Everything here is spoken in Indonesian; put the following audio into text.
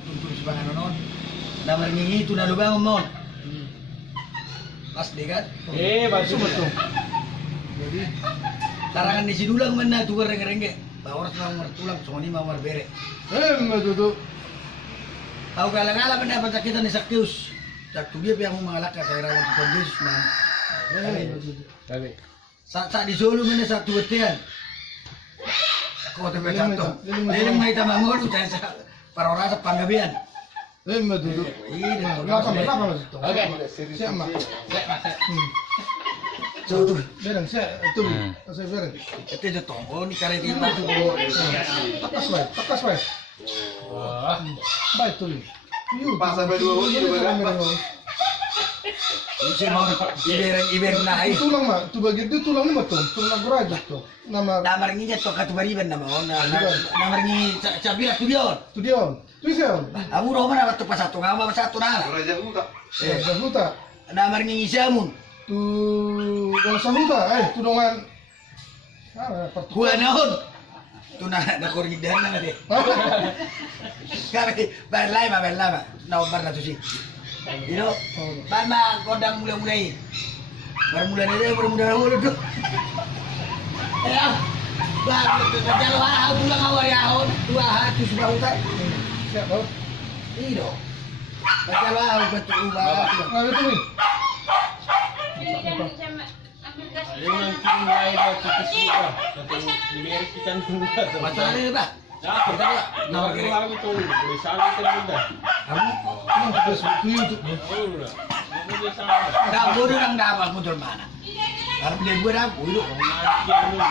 Tuntun sebangan non. Damar ngingi itu na lubang non. Pas deh kan? Bagus betul. Jadi larangan di sidulang mana tuh rengge-rengge. Bawor mau tulang soni mau bere. Betul. Tahu kala-kala pendapat kita nih Saktius. Saktu dia yang mau mengalahkan saya rawat di kondisi man. Saat di Solo mana satu betian. Kau tebak satu. Leleng mai tamamor udah para orang panggabian. Betul. Iya, Kenapa? Oke. Siapa? so tuh. Berang saya itu. Saya berang. Itu je tonggo ni kare kita tu. Takas wae. Wah. Baik tuh. Pas sampai 2 hari berapa? Isi mau iber naik. Tulang mah, tu bagian itu tulangnya betul. Tulang geraja tuh. Nama Namar ngi jatuh katu bariban nama ona. Namar ngi cabira tu bion. tu dia on. Tu siapa? Abu roman apa tu pas satu ngama pas satu nang. Raja Huta. Huta. Namar ngi isamun. Tu dong sahuta, tu dongan. Gua naon. Tu na korgidan na deh. Kami berlama. Naon bar tu sih. Ino, mama kodang mulai. Baru mulai tu. Jalan ahau pulang awal ahau 2 hari sudah hutan. Siapa? Ino. Jalan ahau betul ubah. Betul ni. Yung nang lain daw tipis juga. Dinerikikan dulu. Masalah ni ba? Kita nawar kami tuh, boleh salah kan bunda. Kamu Terus tu tu. Oh, udah. Boleh salah. dah bodoh nang dapat muncul mana? Kalau dia buat aku itu. Nanti yang bunda.